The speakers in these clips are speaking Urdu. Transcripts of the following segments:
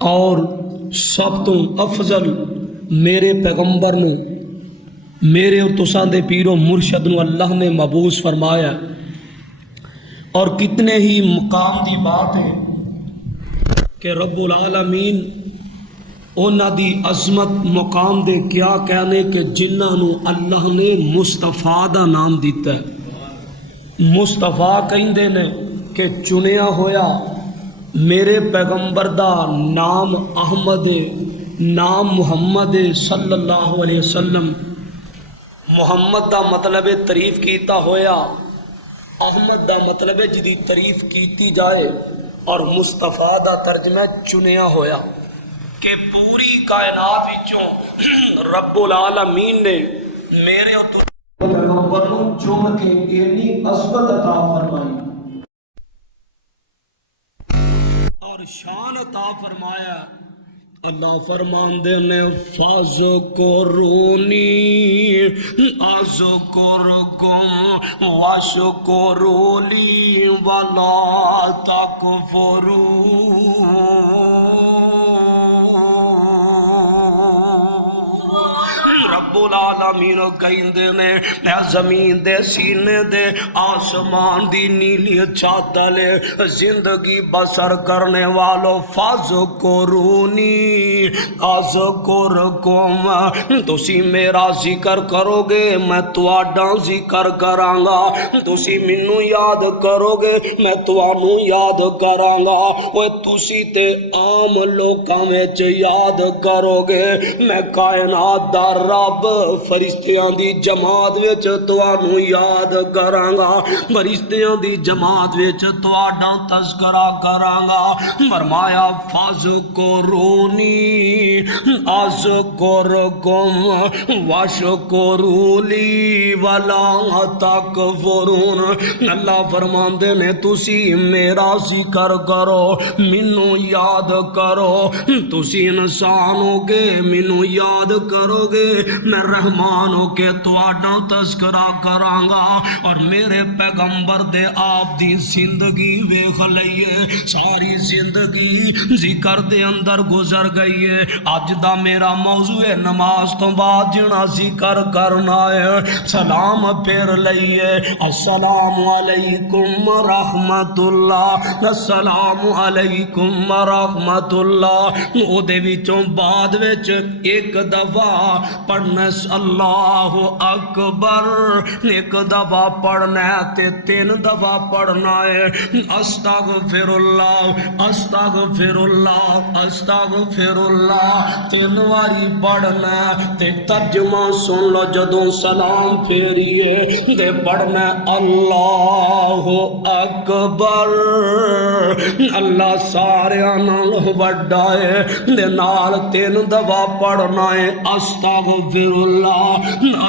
اور سب تو افضل میرے پیغمبر نو میرے اور تساں دے پیرو مرشد نو اللہ نے مبعوث فرمایا، اور کتنے ہی مقام دی بات ہے کہ رب العالمین اونا دی عظمت مقام دے کیا کہنے کہ جنہاں نو اللہ نے مصطفیٰ دا نام دیتا ہے۔ مصطفیٰ کہندے نے کہ چنیا ہویا، میرے پیغمبر دا نام احمد ہے، نام محمد صلی اللہ علیہ وسلم۔ محمد دا مطلب ہے تعریف کیتا ہویا، احمد دا مطلب ہے جدی تعریف کیتی جائے، اور مصطفیٰ دا ترجمہ چنیا ہویا کہ پوری کائنات وچوں رب العالمین نے میرے اور پیغمبر نو چن کے اتنی عظمت عطا فرمائی اور شان عطا فرمایا۔ اللہ فرماندے نے فَذْكُرُونِی أَذْكُرْكُمْ وَاشْكُرُوا لِی وَلَا تَکْفُرُونَ۔ رب العالمین کہندے نے اے زمین دے سینے دے آسمان دی نیلی چادر زندگی بسر کرنے والو فَذْكُرُونِی أَذْكُرْكُمْ، تسی میرا ذکر کرو گے میں تواڈا ذکر کراں گا، تسی مینوں یاد کرو گے میں تانوں یاد کراں گا۔ اوے تسی تے عام لوکاں وچ یاد کرو گے، میں کائنات دا رب فرشتیاں دی جماعت وچ تانوں یاد کراں گا، فرشتیاں دی جماعت وچ تواڈا تذکرہ کراں گا۔ فرمایا فَذْكُرُونِی أَذْكُرْكُمْ وَاشْكُرُوا لِی وَلَا تَکْفُرُونَ۔ اللہ فرماندے نے تسی میرا ذکر کرو، مینوں یاد کرو، تسی انسان ہو گے مینوں یاد کرو گے، میں رحمان ہو کے تواڈا تذکرہ کراں گا۔ اور میرے پیغمبر دے آپ دی زندگی ویکھ لئیے، ساری زندگی ذکر دے اندر گزر گئی ہے۔ اج دا میرا موضوع ہے نماز تو بعد جنا ذکر کرنا ہے، سلام پھر لئیے، السلام علیکم ورحمت اللہ، السلام علیکم ورحمت اللہ۔ او دے وچوں بعد وچ ایک دفعہ پڑھنا اللہ اکبر، ایک دفعہ پڑھنا ہے تے تین دفعہ پڑھنا ہے استغفر اللہ استغفر اللہ استغفر اللہ، تین واری پڑھنا ہے تے ترجمہ سن لو جدوں سلام پھیریے تے پڑھنا ہے اللہ اکبر، اللہ سارے نال وڈا ہے دے نال تین دفعہ پڑھنا ہے استغفر اللہ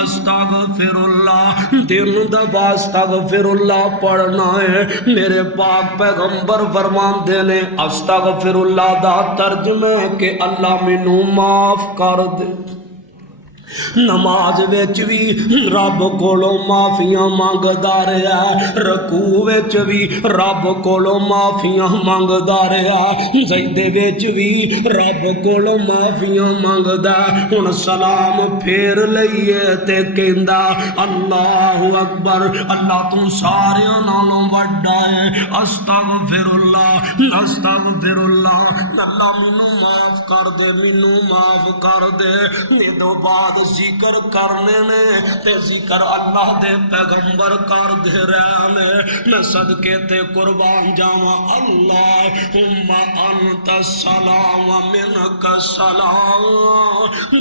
استغفر اللہ، تین دفعہ استغفر اللہ پڑھنا ہے۔ میرے پاک پیغمبر فرماندے نے استغفر اللہ دا ترجمہ کہ اللہ مینوں معاف کر دے۔ نماز وچ بھی رب کولوں معافیاں منگدا رہیا، رکوع وچ بھی رب کولوں معافیاں منگدا رہیا، سجدے وچ بھی رب کولوں معافیاں منگدا۔ ہن سلام پھیر لئیے تے کہندا اللہ اکبر، اللہ تو ساریاں نالوں وڈا ہے، استغفر اللہ استغفر اللہ، اللہ مینوں معاف کر دے مینوں معاف کر دے۔ یہ دو بعد ذکر کرنے نے تے ذکر اللہ دے پیغمبر کر دے رہے نے، میں صدقے تے قربان جاواں اللہم انت السلام منک السلام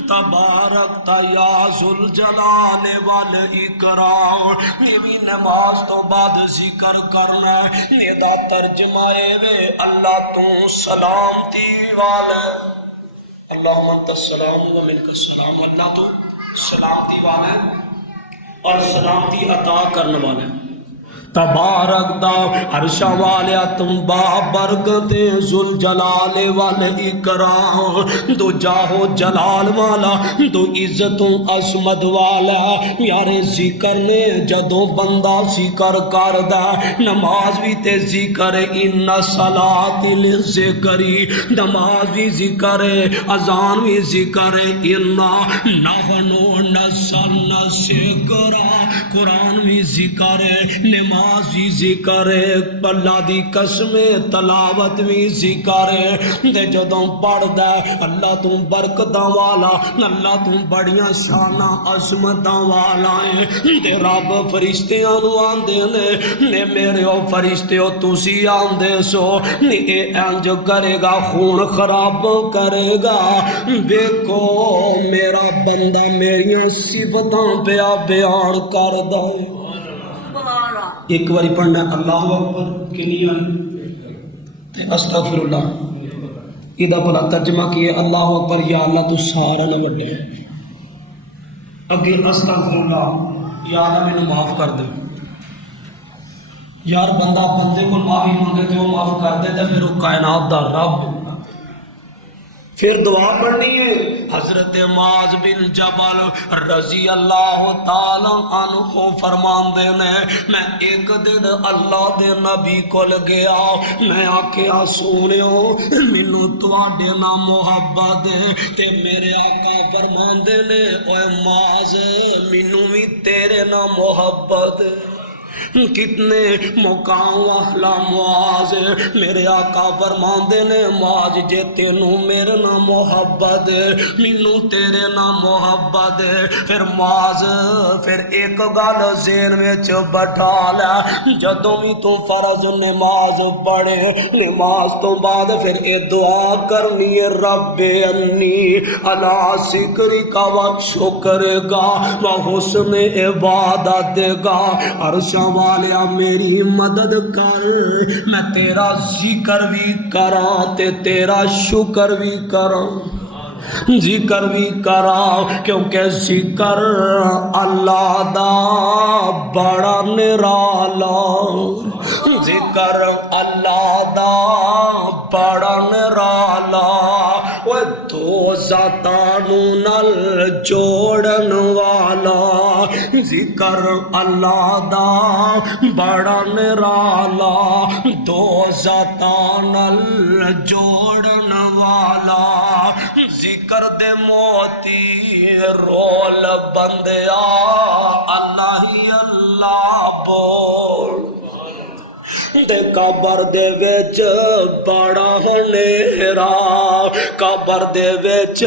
تبارک یا ذو الجلال والاکرام۔ یہ بھی نماز تو بعد ذکر کرنا ہے، یہ دا ترجمہ ہے اللہ تو سلامتی والے، اللہم انت السلام و منک السلام، اللہ تو سلامتی والا ہے اور سلامتی عطا کرنے والا ہے۔ تبارک دا عرش والیا تم با برکت ذل جلال والاکرام دو جاہو جلال والا دو عزت عظمت والا یارے ذکر نے جدو بندہ ذکر کردا نماز بھی تے ذکر ان صلاۃ للذکری نماز بھی ذکر اذان بھی ذکر انا نحن نزلنا الذکر قرآن بھی ذکر نماز بھی ذکر اللہ دی قسم تلاوت بھی ذکر تے جدوں پڑھدا اللہ تو برکتاں والا اللہ تو بڑیاں شاناں عظمتاں والا ہے تے رب فرشتیاں نو آندے نے میرے او فرشتیو تسی آندے سو اے انج کرے گا خون خراب کرے گا دیکھو میرا بندہ میریاں صفتاں پیا بیان کردا ہے ایک باری پڑھنا اللہ اکبر کنیا تے استغفر اللہ یہ بلا ترجمہ کیے اللہ اکبر یا اللہ تو سارا نہ وڈے اگے استغفر اللہ یا اللہ میں معاف کر دے یار بندہ بندے کو معافی مانگے تے وہ معاف کر دے تے پھر وہ کائنات دا رب پھر دعا پڑھنی ہے حضرت معاذ بن جبل رضی اللہ تعالی عنہ فرماندے نے میں ایک دن اللہ دے نبی کول گیا میں آکھیا سونیو مینوں تواڈے نال محبت ہے تے میرے آقا فرماندے نے اوے معاذ مینوں وی تیرے نال محبت ہے کتنے مقام اہلا معاذ میرے آقا فرماندے نے معاذ جے تینوں میرے نال محبت مینوں تیرے نال محبت پھر معاذ پھر ایک گل ذہن وچ بٹھا لے جدوں بھی تو فرض نماز پڑھے نماز تو بعد پھر اے دعا کرنی ہے رب انی علی ذکرک و شکرک و حسن عبادتک عرش والیا میری مدد کر میں تیرا ذکر بھی کراں تے تیرا شکر بھی کراں ذکر بھی کراں کیونکہ ذکر اللہ دا بڑا نرالا ذکر اللہ دا بڑا نرالا وہ دو ذاتانو نل جوڑن والا ذکر اللہ دا بڑا نرالا دو ذاتان نل جوڑن والا ذکر دے موتی رول بندیا اللہ ہی اللہ بول دے قبر دے وچ بڑا ہنیرا قبر دے وچ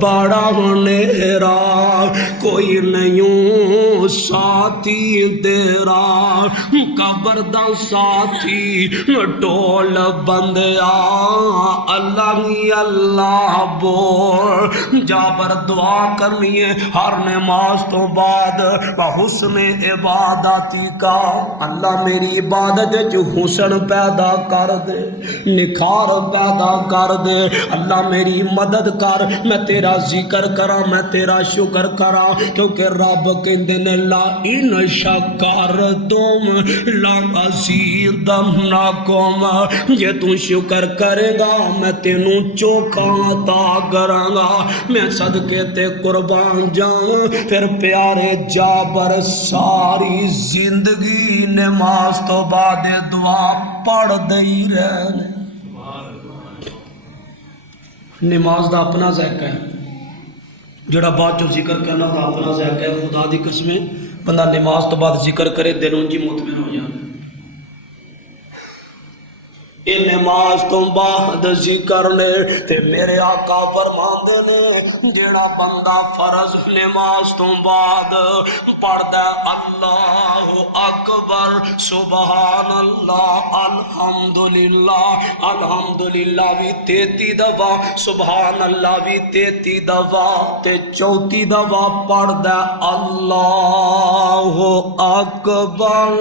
بڑا ہنیرا کوئی نہیں ساتھی تیرا قبر دا ساتھی ٹول بندیا اللہ ہی اللہ بول جابر دعا کرنی ہے ہر نماز تو بعد حسن عبادتی کا اللہ میری عبادت جو حسن پیدا کر دے نکھار پیدا کر دے اللہ میری مدد کر میں تیرا ذکر کرا میں تیرا شکر کرا کیونکہ رب کہندے نے لا ان شکرتم لازیدنکم یہ تو شکر کرے گا میں تینوں چوکھا عطا کراں گا میں صدقے تے قربان جاؤں پھر پیارے جابر ساری زندگی نماز تو بعد دعا پڑھ دئی رہنے نماز دا اپنا ذائقہ ہے جڑا بعد جو ذکر کرنا دا اپنا ذائقہ ہے خدا دی قسمیں بندہ نماز تو بعد ذکر کرے دل انجی مطمئن ہو جائے اے نماز تو بعد ذکر نے تے میرے آقا فرماندے نے جیڑا بندہ فرض نماز تو بعد پڑھدا اللہ اکبر سبحان اللہ الحمدللہ الحمدللہ بھی 33 دفعہ سبحان اللہ بھی 33 دفعہ تے 34 دفعہ پڑھدا اللہ اکبر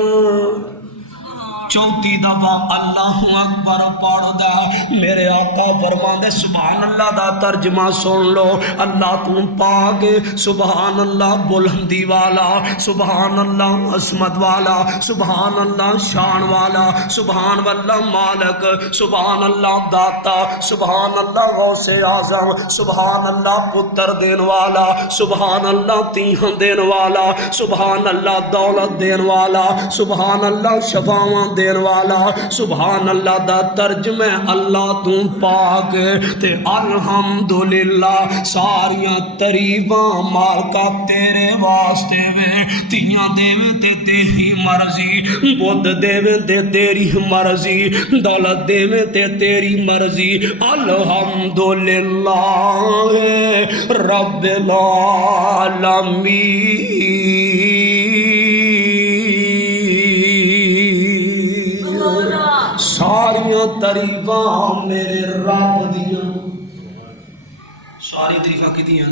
چوتھی دفعہ اللہ اکبر پڑھ دا میرے آقا فرماندے سبحان اللہ دا ترجمہ سن لو اللہ تو پاک سبحان اللہ بلندی والا سبحان اللہ عظمت والا سبحان اللہ شان والا سبحان اللہ مالک سبحان اللہ داتا سبحان اللہ غوث اعظم سبحان اللہ پتر دین والا سبحان اللہ تیہن دین والا سبحان اللہ دولت دین والا سبحان اللہ شفاواں دین والا سبحان اللہ دا ترجمہ اللہ تو پاک تے الحمدللہ ساریاں تریفاں مالکا تیرے واسطے وے تیاں دیوے تے تیری مرضی بود دیوے تے تیری مرضی دولت دیوے تے تیری مرضی الحمدللہ رب العالمین ساریاں تریفاں میرے رب دیاں ساری تریفاں کی دیاں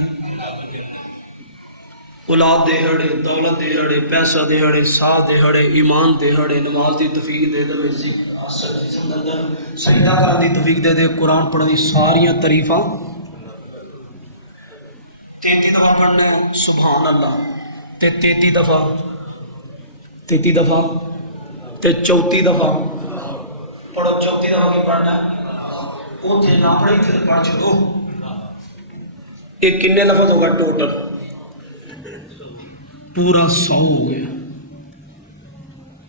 اولاد دے ہڑے دولت دے ہڑے پیسہ دے ہڑے ساتھ دے ہڑے ایمان دے ہڑے نماز دی توفیق دے دے سجدہ کرن دی توفیق دے دے قرآن پڑھن دی ساریاں تریفاں 33 دفعہ پڑھنے سبحان اللہ تے 33 دفعہ تے 34 دفعہ پڑھو 34 دفعہ کی پڑھنا وہ تھے نہ پڑھے تھے پڑھ چھوڑو ایک کنے لفظ ہوگا ٹوٹل پورا 100 ہو گیا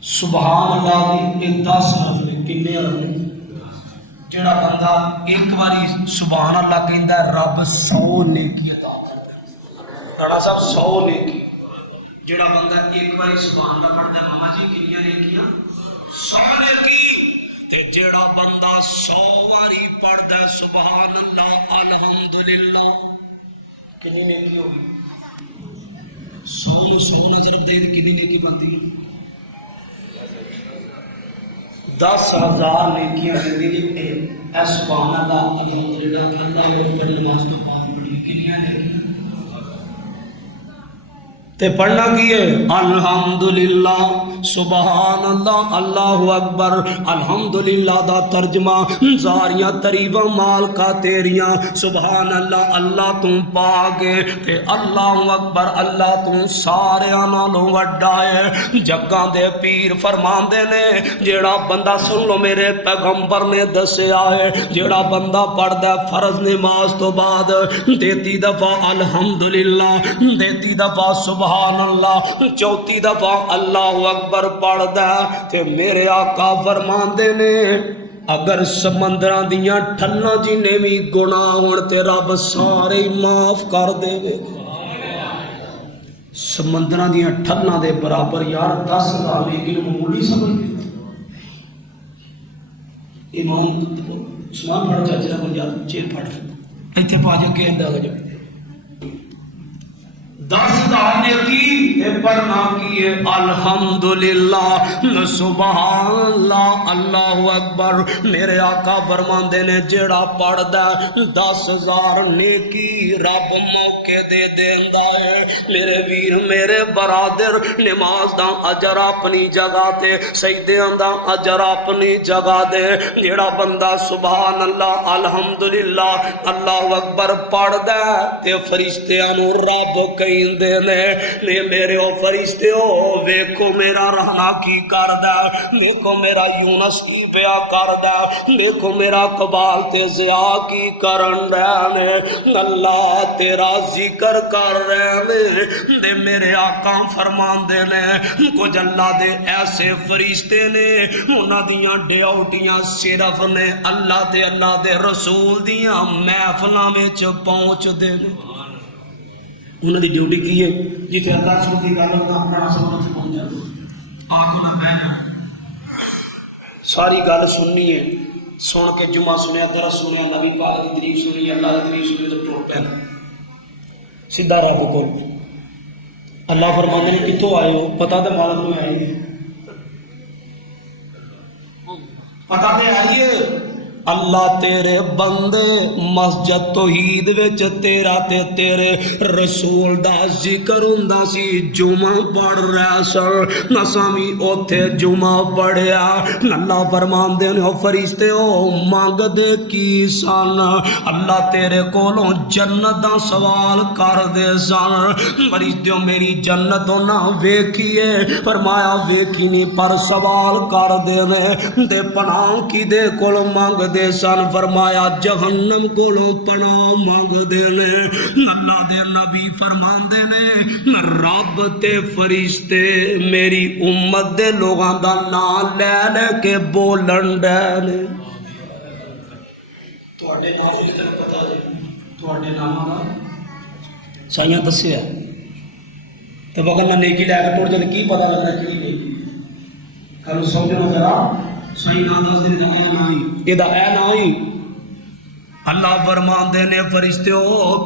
سبحان اللہ دی ایک 10 لفظ کنے لفظ جڑا بندہ ایک باری سبحان اللہ کہندا ہے رب 100 نیکی عطا کرتا ہے رانا صاحب 100 نیکی جڑا بندہ ایک باری سبحان اللہ پڑھتا ہے ماما جی کنیاں نیکیاں 100 نیکی تے جڑا بندہ 100 واری پڑھدا ہے سبحان اللہ الحمدللہ کنی نیکی ہوگی 100 نظر دے کنی نیکی بنتی ہے 10,000 نیکیاں زندگی میں اے سبحان اللہ الحمدللہ اللہ کو پڑھی نماز کا پاک پڑھی کنیاں نیکیاں تے پڑھنا کی ہے الحمدللہ سبحان اللہ اللہ اکبر الحمدللہ دا ترجمہ ساریاں تریفاں مالکا تیریاں سبحان اللہ اللہ تو پاک تے اللہ اکبر اللہ تو سارے نالوں وڈا ہے جگاں دے پیر فرماندے نے جیڑا بندہ سن لو میرے پیغمبر نے دسیا ہے جیڑا بندہ پڑھدا فرض نماز تو بعد 33 دفعہ الحمدللہ 33 دفعہ سبحان اللہ 34 دفعہ اللہ اکبر پڑھ دا تے میرے آقا فرماندے نے اگر سمندراں دیاں ٹھلاں جنے بھی گناہ ہون تے رب سارے معاف کر دے گے سمندراں دیاں ٹھلاں دے برابر یار 10,000 لیکن معمولی سمجھ امام سنا پڑھ چاچا کو یاد چیر پڑھ ایتھے پا جا کے اندازہ جو 10,000 نیکی پڑھنا کیے الحمدللہ سبحان اللہ اللہ اکبر میرے آقا فرماندے نے جیڑا پڑھ دا 10,000 نیکی رب موقع دے دیندا ہے میرے ویر میرے برادر نماز دا اجر اپنی جگہ تے سجدیاں دا اجر اپنی جگہ دے جیڑا بندہ سبحان اللہ الحمدللہ اللہ اکبر پڑھ دا تے فرشتیاں نو رب کہیں نے میرے او فرشتے ہو ویکھو میرا رہنا کی کردہ ویکھو میرا یونس کی پیا کردہ ویکھو میرا قبال تے زیاء کی کرن رہنے اللہ تیرا ذکر کر رہنے دے میرے آقا فرمان دے نے کچھ اللہ دے ایسے فرشتے نے انہاں دیاں ڈیوٹیاں صرف نے اللہ دے رسول دیاں محفلاں وچ پہنچ دے نے انہوں دی ڈیوٹی کی ہے جیتے اللہ رسول دی گل ہوگا اپنا سمجھ پہنچ جائے آنکھوں نہ بہنا ساری گل سننی ہے سن کے جمعہ سنیا درس سنیا نبی پاک دی تعریف سنی اللہ دی تعریف سنی تو ٹوٹ پہنا سیدھا رب کو اللہ فرماندے نے کتوں آئے ہو پتہ تے مالک میں آئے پتہ تے آئیے اللہ تیرے بندے مسجد توحید وچ تیرا تے تیرے رسول دا ذکر ہوندا سی جمعہ پڑھ رہا سن اساں وی اوتھے جمعہ پڑھیا اللہ فرماندے نے او فرشتے او منگ دے کی سن اللہ تیرے کولوں جنت دا سوال کر دے سن فرشتیوں میری جنت نہ ویکھیے فرمایا ویکھی نہیں پر سوال کر دے نے تے پناہ کی دے کول منگ دے سن فرمایا جہنم کولوں پناہ منگ دے نے اللہ دے نبی فرماندے نے رب تے فرشتے میری امت دے لوگاں دا نام لے لے کے بولن ڈے نے تواڈے نام دی تے پتہ جی تواڈے نام دا سائیاں دسیا تے وگن نیکی لے کے ٹر جے کی پتہ لگدا کی نہیں کل سمجھو ذرا صحیح نہ دس دے اے نہیں اے دا اے نہیں اللہ فرماندے نے فرشتیو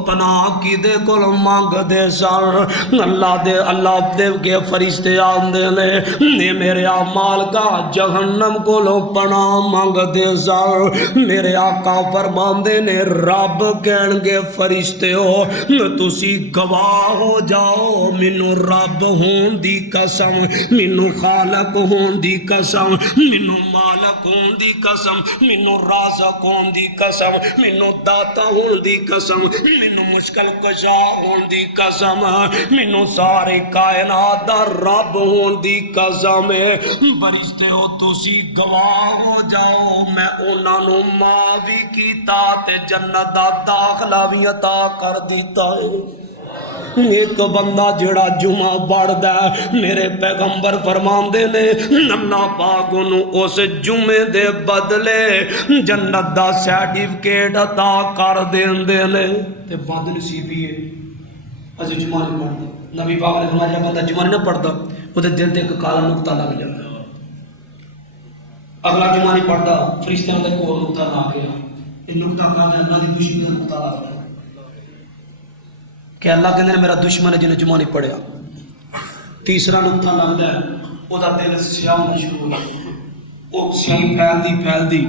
پناہ کی دے کول مانگ دے سن اللہ دے کے فرشتے آندے نے میرے مال کا جہنم کولوں پناہ مانگ دے سن میرے آقا فرماندے نے رب کہن گے فرشتیو تسی گواہ ہو جاؤ مینوں رب ہون دی قسم مینوں خالق ہون دی قسم مینوں مالک ہون دی قسم مینوں رازق ہون دی قسم مینوں داتا ہون دی قسم مینوں مشکل کشا ہون دی قسم مینوں سارے کائنات دا رب ہون دی قسم فرشتے ہو تسی گواہ ہو جاؤ میں انہاں نوں معاف بھی کیتا تے جنت دا داخلہ بھی عطا کر دیتا ہے ایک بندہ جڑا جمعہ پڑھدا ہے میرے پیغمبر فرماندے نے اللہ پاک نوں اس جمعے دے بدلے جنت دا سرٹیفکیٹ عطا کر دیندے نے تے بد نصیبی ہے اج جمعہ نہیں پڑھدا نبی پاک نے فرمایا جڑا بندہ جمعہ نہیں پڑھدا اودے دل تے ایک کالا نقطہ لگ جاندا اگلا جمعہ نہیں پڑھدا فرشتیاں دے کول نقطہ لگ گیا یہ نقطہ کہنا اللہ دی خوشی دا نقطہ لگ گیا کہ اللہ کہندے نے میرا دشمن ہے جنہیں جمعہ نہیں پڑھیا تیسرا نقطہ لگتا ہے وہ دل سیاہ ہونا شروع ہو جاتا وہ سیاہی پھیل دی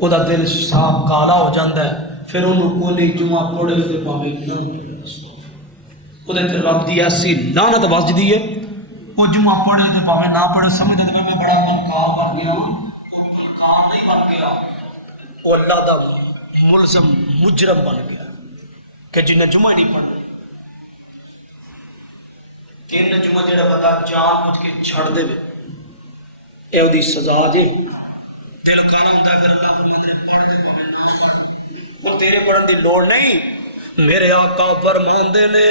وہ دل صاف کالا ہو جاتا ہے پھر انہوں کو نہیں جمعہ پڑھے تے پاوے وہ رب دی ایسی لعنت وجدی ہے وہ جمعہ پڑھے تے پاوے نہ پڑھے سمجھتے تے میں بڑا پنکار بن گیا ہوں وہ پنکار نہیں بن گیا وہ اللہ دا ملزم مجرم بن گیا کہ جنہیں جمعہ نہیں پڑھا تین جمعہ جڑا بندہ جان بوجھ کے چھڑ دے اے دی سزا جے دل کالا ہوندا پھر اللہ فرماندے نے پڑھ دے کوئی اور تیرے پڑھن دی لوڑ نہیں میرے آقا فرماندے نے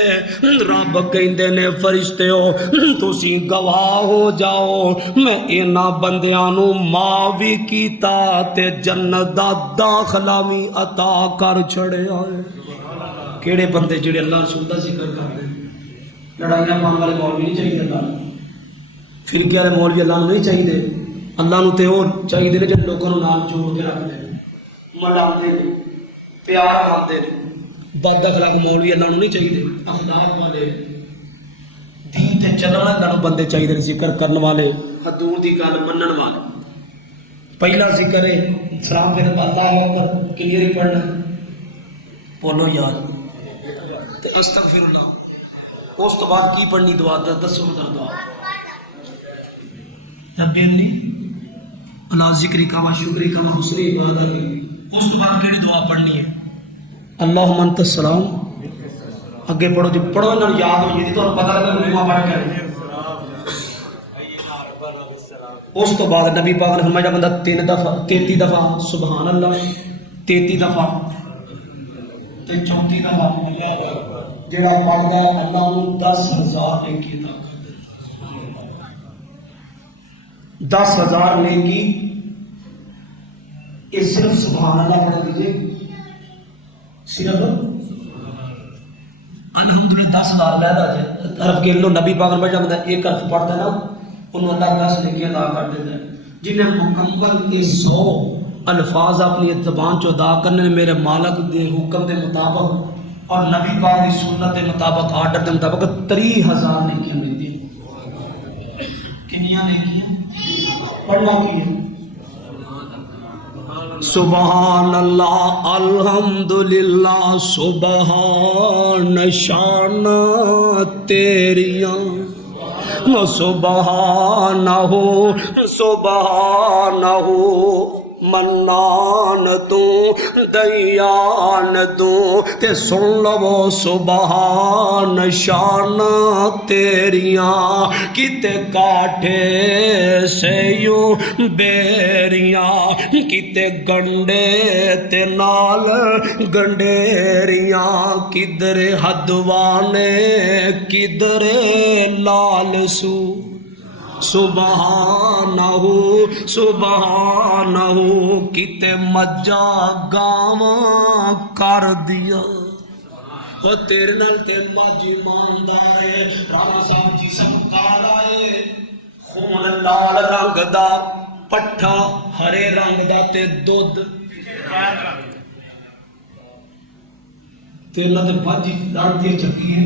رب کہندے نے فرشتیو تسی گواہ ہو جاؤ میں انہاں بندیاں نوں معاف بھی کیتا تے جنت دا داخلہ بھی عطا کر چھڑیا ہے کیڑے بندے جڑے اللہ رسول دا ذکر کردے لڑائیاں پاؤن والے مولوی نہیں چاہیے اللہ فرقے والے مولوی اللہ نہیں چاہیے اللہ نو تے وہ چاہیے نے جن لوگوں نال جوڑ کے رکھتے ہیں ملاتے ہیں پیار مانتے ہیں بد اخلاق مولوی اللہ نہیں چاہیے اخلاق والے دین تے چلن والے بندے چاہیے ذکر کرنے والے حدود دی گل منن والے پہلا ذکر ہے سلام پھر اللہ اکبر کلیئر پڑھنا بولو یار تے استغفر اللہ اس تو بعد کی پڑھنی دعا دسو دعا رب انی اللہ ذکری کا و شکری کا و حسن عبادت اس تو بعد کیڑی دعا پڑھنی ہے اللہم انت السلام اگے پڑھو جی پڑھو انہوں یاد ہوئی تھی تو پتہ لگا کہ نماز پڑھ کے اس تو بعد نبی پاک نے فرمایا بندہ 33 دفعہ سبحان اللہ 33 دفعہ تے 34 دفعہ جڑا پڑھدا ہے اللہ نوں 10,000 نیکی عطا کردا 10,000 نیکی یہ صرف سبحان اللہ پڑھ دیجئے صرف الحمدللہ 10,000 پیدا ہے حرف کے لو نبی پاک نے فرمایا ایک حرف پڑھتا ہے نا انہوں اللہ 10 نیکی عطا کر دیتا ہے جنہیں مکمل یہ 100 الفاظ اپنی زبان چو ادا کرنے میرے مالک دے حکم دے مطابق اور نبی پاک دی سنت دے مطابق آرڈر دے مطابق 30,000 نیکیاں ملتی کنیاں نیکیاں پڑھنا کی ہے سبحان اللہ الحمدللہ سبحان شان تیریاں سبحانہ سبحانہ منان تو دیان تو تے سن لو سبحان شان تیریاں کتے کاٹھے سے یوں بیریاں کتے گنڈے تے نال گنڈیریاں کدھر ہدوانے کدھر لال سو سبحانہ سبحانہ کتے مجھا گاواں کر دیا تیرے نال تے مجھ ایماندارے رانا صاحب جی سب کالائے خون لال رنگ دا پٹھا ہرے رنگ دا تے دودھ تیرے نال تے مجھ لڑتی چکی ہے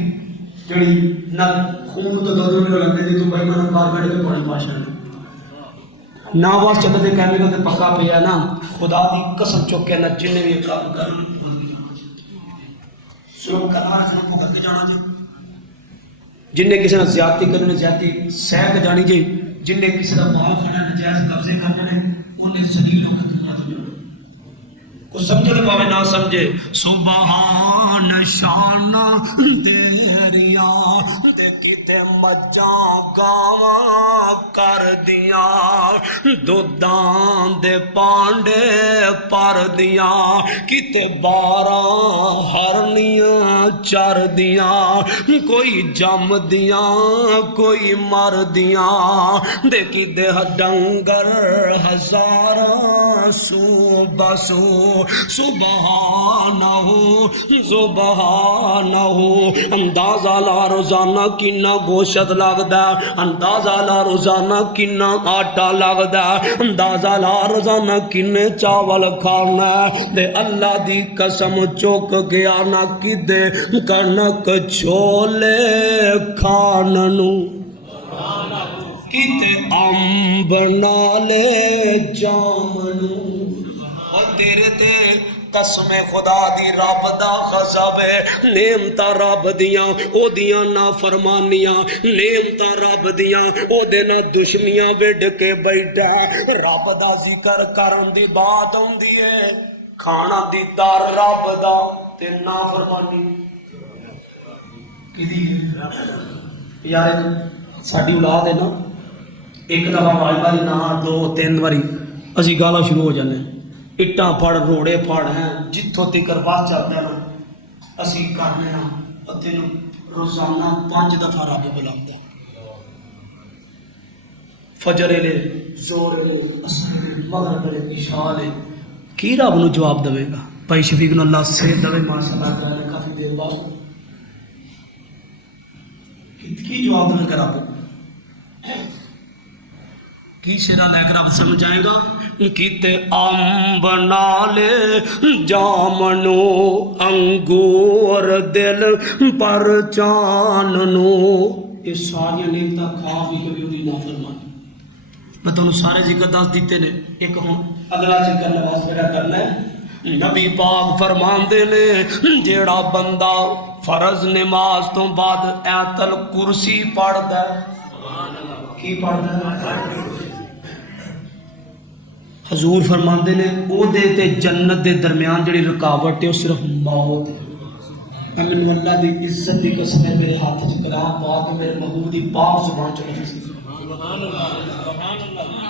جڑی نہ خون تو دودھ میں لگتے جی تو بھائی میں باہر بیٹھے تو بڑی پاشا ہے نہ واس چلتے کیمیکل تے پکا پیا نا خدا دی قسم چوکے نہ جن بھی کام کر سلوک کرنا جنہوں کو کر کے جانا جی جن نے کسی نے زیادتی کرنے زیادتی سہ کے جانی جی جن نے کسی نے مال کھانا نجائز قبضے کرنے انہیں صدیق لوگ دنیا تو جانا کچھ سمجھے تو پاوے نہ سمجھے سبحان شان تیریاں کتے مجھاں گاواں کر دیاں دودھاں دے پانڈے پر دیاں کتے باراں ہرنیاں چر دیاں کوئی جم دیاں کوئی مر دیاں دے کتے ڈنگر ہزاراں سو بسو سبحانہ سبحانہ اندازہ لا روزانہ کنا گوشت لگدا اندازہ لا روزانہ کنا آٹا لگدا اندازہ لا روزانہ کنے چاول کھانا دے اللہ دی قسم چوک گیا نہ کدے کنک چھولے کھاننو کتے امب نالے جامنو اور تیرے تے قسم خدا دی رب دا غضب ہے نعمتاں رب دیاں او دیاں نافرمانیاں نعمتاں رب دیاں او دے نہ دشمنیاں وڈ کے بیٹھا رب دا ذکر کرن دی بات ہوندی ہے کھانا دیتا رب دا تے نافرمانی کدی یار ایک ساڈی اولاد ہے نا ایک دفعہ والی نہ دو تین واری اسی گالا شروع ہو جانے اٹاں پھڑ روڑے پھڑ ہیں جتھوں تکر باس چلتا ہے نا اسی کرنے ہیں تینوں روزانہ 5 دفعہ رب بلاتا فجر لے زور لے اثر لے مغرب لے عشاء لے کی رب نو جواب دے گا بھائی شفیق نو اللہ سے دے ماشاءاللہ تعالی کافی دیر بعد کی جواب دے گا رب کی شیرہ لے کر رب سمجھائے گا کتے امب نالے جامنو انگور دل پر چاننو یہ ساری نعمتاں کھا بھی کبھی انہیں نافرمانی میں تو سارے ذکر دس دیتے نے ایک ہوں اگلا ذکر نواز میرا کرنا ہے نبی پاک فرماندے نے جیڑا بندہ فرض نماز تو بعد ایت الکرسی پڑھدا ہے کی پڑھدا ہے حضور فرماندے نے او دے تے جنت دے درمیان جڑی رکاوٹ ہے وہ صرف موت ہے میں نے اللہ دی عزت دی قسم ہے میرے ہاتھ وچ کلام پاک میرے محبوب دی پاک زبان چ لفظ سبحان اللہ سبحان اللہ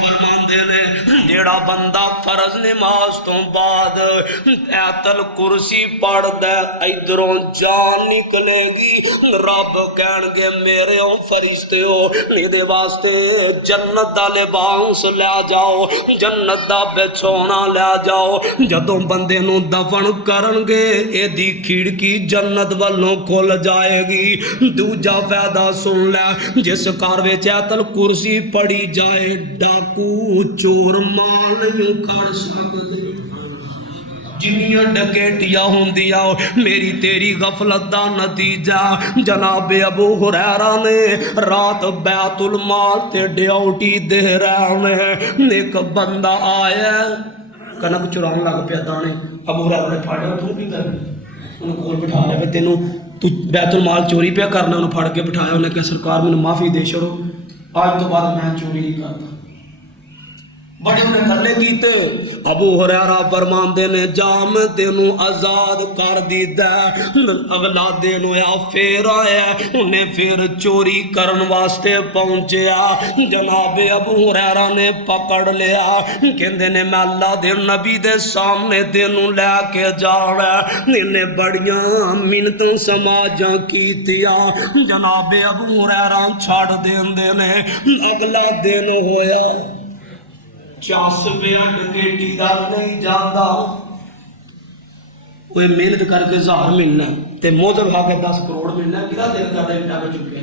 فرماندے نے جیڑا بندہ فرض نماز تو بعد ایت الکرسی پڑھدا ہے ادھروں جان نکلے گی رب کہن گے میرے او فرشتے ہو میرے واسطے جنت دا لباس لے جاؤ جنت دا بچھونا لے جاؤ جدوں بندے نو دفن کرن گے اے دی کھڑکی جنت والوں کھل جائے گی دوجا فائدہ سن لے جس گھر وچ ایت الکرسی پڑھی جائے ڈاکو چور مال یوں کر سکدے جنیاں ڈکیٹیاں ہوندیاں میری تیری غفلت دا نتیجہ جناب ابو ہریرہ نے رات بیت المال تے ڈیوٹی دے رہے ہیں ایک بندہ آیا کنک چران لگ پیا دانے. ابو ہریرہ نے پھڑ لیا تو کی کر انہوں کول بٹھا لیا پھر تینوں تو بیت المال چوری پیا کرنا. انہوں پھڑ کے بٹھایا. انہیں کہا سرکار مجھے معافی دے چھوڑو آج تو بعد میں چوری نہیں کرتا. بڑے انہیں تھلے کیتے. ابو ہریرہ فرماندے نے جام تینوں آزاد کر دیتا. اگلا دن ہویا پھر آیا. انہیں پھر چوری کرن واسطے پہنچیا. جناب ابو ہریرہ نے پکڑ لیا. کہندے نے میں اللہ دے نبی دے سامنے تینوں لے کے جانا. انہیں بڑیاں منتوں سماجاں کیتیاں. جناب ابو ہریرہ چھڑ دیندے نے. اگلا دن ہویا چاسبیاں ڈکیٹی دا نہیں جاندا. وہ محنت کر کے 1000 ملنا تے موذب کھا کے 10 کروڑ ملنا. کدا دل کر رہے انٹا کے چکے.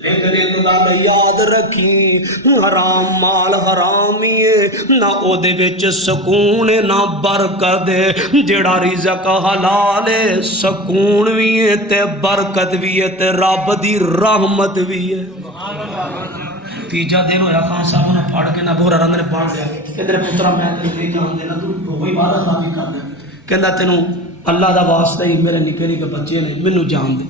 لیکن ایک گل یاد رکھی حرام مال حرام ہی ہے. نہ او دے وچ سکون ہے نہ برکت ہے. جڑا رزق حلال ہے سکون بھی ہے تے برکت بھی ہے تے رب دی رحمت بھی ہے. تیجا دن ہویا خان صاحب نے پھاڑ کے نہ ابو ہریرہ نے پھاڑ لیا. کہندے پترا میں تینوں نہیں جان دینا تو وہی وعدہ خرابی کر دے. کہندا تینوں اللہ دا واسطہ ہی میرے نکے نکے بچے نے مینوں جان دے.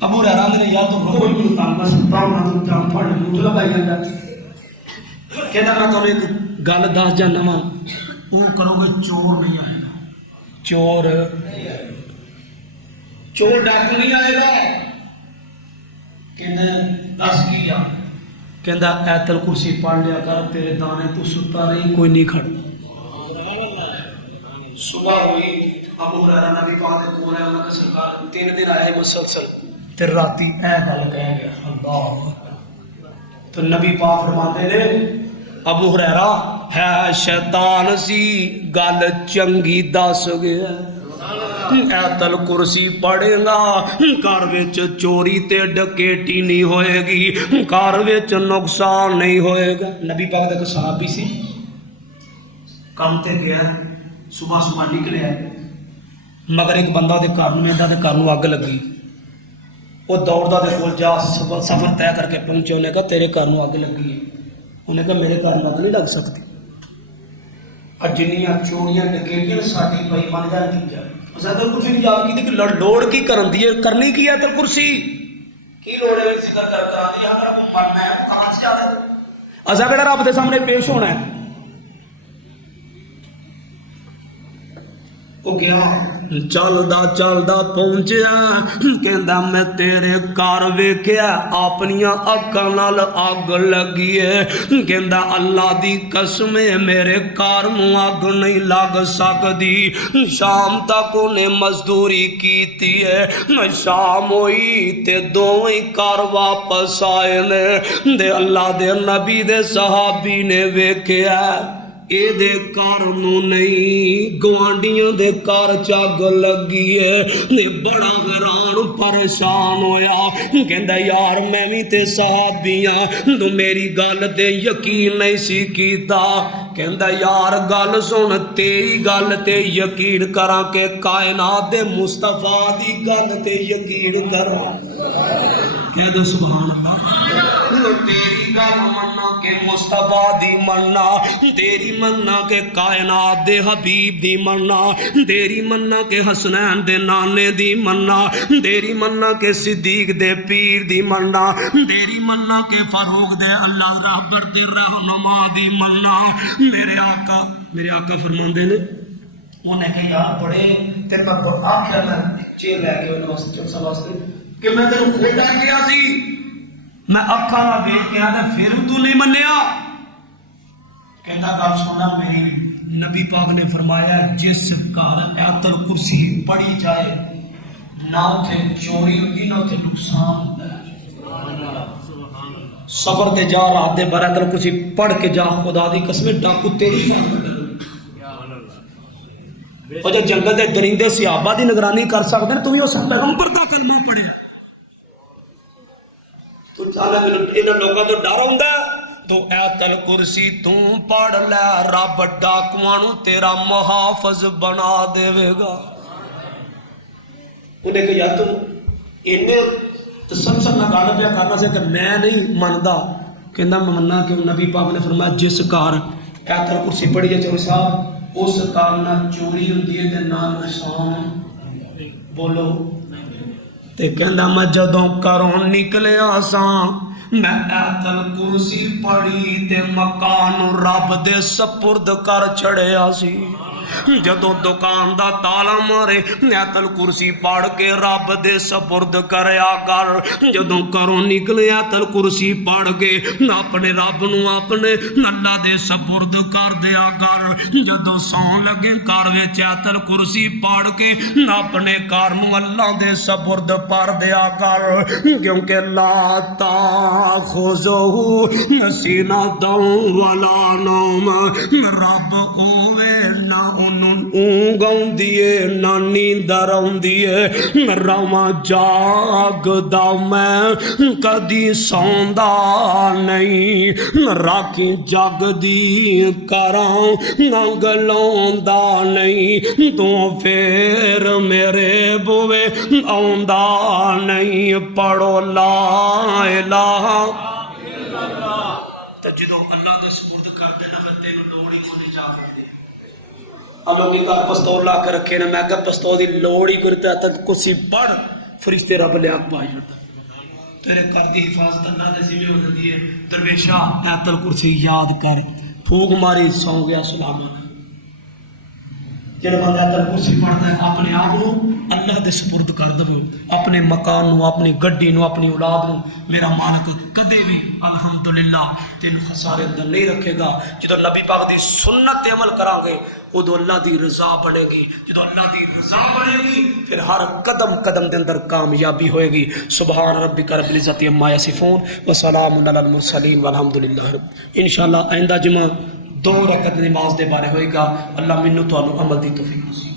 ابو ہریرہ نے یار تو روز مینوں تنگ کر سکتا ہوں نہ جان پھاڑ منہ لگائی جاندا. کہندا میں تانوں ایک گل دس جانا وا او کرو گے چور نہیں آئے گا. چور ڈاکو نہیں آئے گا. کہندا دس کی آ. کہندا ایت الکرسی پڑھ لیا کر تیرے دانے تو ستا نہیں کوئی نہیں کھڑتا. صبح ہوئی ابو ہریرہ نبی پاک دے کول ہے. انہاں نے سرکار 3 دن آئے مسلسل تے راتی اے گل کہہ گیا اللہ. تو نبی پاک فرماتے نے ابو ہریرہ ہے شیطان سی گل چنگی دس گیا. ایت الکرسی پڑھے گا گھر وچ چوری تے ڈکیٹی نہیں ہوئے گی. گھر وچ نقصان نہیں ہوئے گا. نبی پاک دا صحابی سی کم تے گیا صبح صبح نکلیا مگر ایک بندہ دے گھر میں دے گھر نوں اگ لگی. وہ دوڑدا دے کول جا سفر طے کر کے پہنچے. انہیں کہا تیرے گھر نوں اگ لگی ہے. انہیں کہا میرے گھر نوں اگ نہیں لگ سکتی. اور جنیاں چوریاں ڈکیٹیاں ساڈی بھائی من جان کی جائے. اساں تو کچھ نہیں یاد کی کہ لوڑ کی کرن دی ہے کرنی کی ہے. تو کرسی کی لوڑ ہے ذکر کر دی اگر کو مرنا ہے کہاں سے جاتا ہے. اساں کہڑا رب دے سامنے پیش ہونا ہے. وہ گیا چلدا چلدا پہنچیا. کہندا میں تیرے گھر ویکھیا اپنیاں اکھاں نال اگ لگی ہے. کہندا اللہ دی قسم ہے میرے گھر نوں اگ نہیں لگ سکدی. شام تک انہیں مزدوری کیتی ہے. شام ہوئی تے دوویں گھر واپس آئے نے. دے اللہ دے نبی دے صحابی نے ویکھیا اے دے گھر نوں نہیں گوانڈیاں دے گھر چگ لگی ہے. تے بڑا حیران پریشان ہویا. کہندا یار میں بھی تے صحابی ہاں تو میری گل تے یقین نہیں سی کیتا. کہندا یار گل سن تیری گل تے یقین کراں کہ کائنات دے مصطفیٰ دی گل تے یقین کراں. کہہ دو سبحان اللہ. تیری گل مننا کہ مصطفیٰ دی مننا. تیری مننا کہ کائنات دے حبیب دی مننا. تیری مننا کہ حسنین دے نانے دی مننا. تیری مننا کہ صدیق دے پیر دی مننا. تیری مننا کہ فاروق دے اللہ رہبر دے رہنما دی مننا. میرے آقا فرماندے نے انہیں کہ یار بڑے تے پر آخر میں چیر لے کے انہوں چلسا واسطے کہ میں تینوں کھوٹا کیا سی. میں اکھاں نہ دیکھ کے آدھا پھر تو نہیں منیا. کہتا گل سونا میری نبی پاک نے فرمایا جس گھر ایت الکرسی پڑھی جائے نہ اتھے چوری ہوتی نہ اتھے نقصان ہوتا ہے. سفر تے جا رات دے بار ایت الکرسی پڑھ کے جا خدا دی قسم ڈاکو تیری ساتھ. اور جو جنگل دے درندے صحابہ دی نگرانی کر سکتے ہیں تو یہ اس پیغمبر دا کلمہ پڑھے. تو چاہے انہاں لوگاں تو ڈر ہوندا تو ایت الکرسی تو پڑھ لے رب ڈاکواں نوں تیرا محافظ بنا دے گا. انہیں کہ یار تم انہیں تسلسل نہ گل پیا کرنا سے کہ میں نہیں مندا. کہندا میں مننا کہ نبی پاک نے فرمایا جس گھر ایت الکرسی پڑھی جائے چوری صاحب اس کام نہ چوری ہوندی ہے تے نہ نقصان بولو تے کہندا میں جدوں کروں نکلیا ساں میں ایت الکرسی پڑھی تے مکان رب دے سپرد کر چھڑیا سی جدوں دکان دا تالا مارے ایت الکرسی پڑھ کے رب دے سپرد کریا کر جدوں کروں نکلے ایت الکرسی پڑھ کے اپنے رب نو اپنے اللہ دے سپرد کر دیا کر جدوں سون لگے گھر وچ ایت الکرسی پڑھ کے اپنے گھر نو اللہ دے سپرد پر دیا کر کیونکہ لا تاخذہ سینۃ ولا نوم رب ہوے نہ اونگ آؤندی ہے نہ نیندر آؤندی ہے رواں جاگدا میں کدی سوندا نہیں راکھی جگدی کراں نہ گلوندا نہیں تو پھر میرے بوے آوندا نہیں پڑھو لا الہ تے جدوں اللہ دے سپرد کردے نا پھر تینوں لوڑ ہی کوئی نہیں جا سکدی اب لوگ ایک پستول لا کے رکھے نا میں کہا پستول دی لوڑ ہی کوئی تک کسی پڑھ فرشتے رب لے آگ پائی جڑتا تیرے کر دی حفاظت اللہ دے ذمہ ہو جاتی ہے درویشہ ایت الکرسی یاد کر پھوک ماری سو گیا سلامت جب بندہ ایت الکرسی پڑھتا ہے اپنے آپ نو اللہ دے سپرد کر دو اپنے مکان نو اپنی گڈی نو اپنی اولاد نو میرا مالک کدے بھی الحمدللہ تین خسارے اندر نہیں رکھے گا جدو نبی پاک دی سنت عمل کران گے ادو اللہ دی رضا بڑھے گی جدو اللہ دی رضا بڑھے گی پھر ہر قدم قدم دے اندر کامیابی ہوئے گی سبحان ربک رب العزت عما یصفون وسلام علی المرسلین والحمدللہ انشاءاللہ آئندہ جمعہ 2 رکعت نماز دے بارے ہوئے گا اللہ منو تو عمل دی توفیق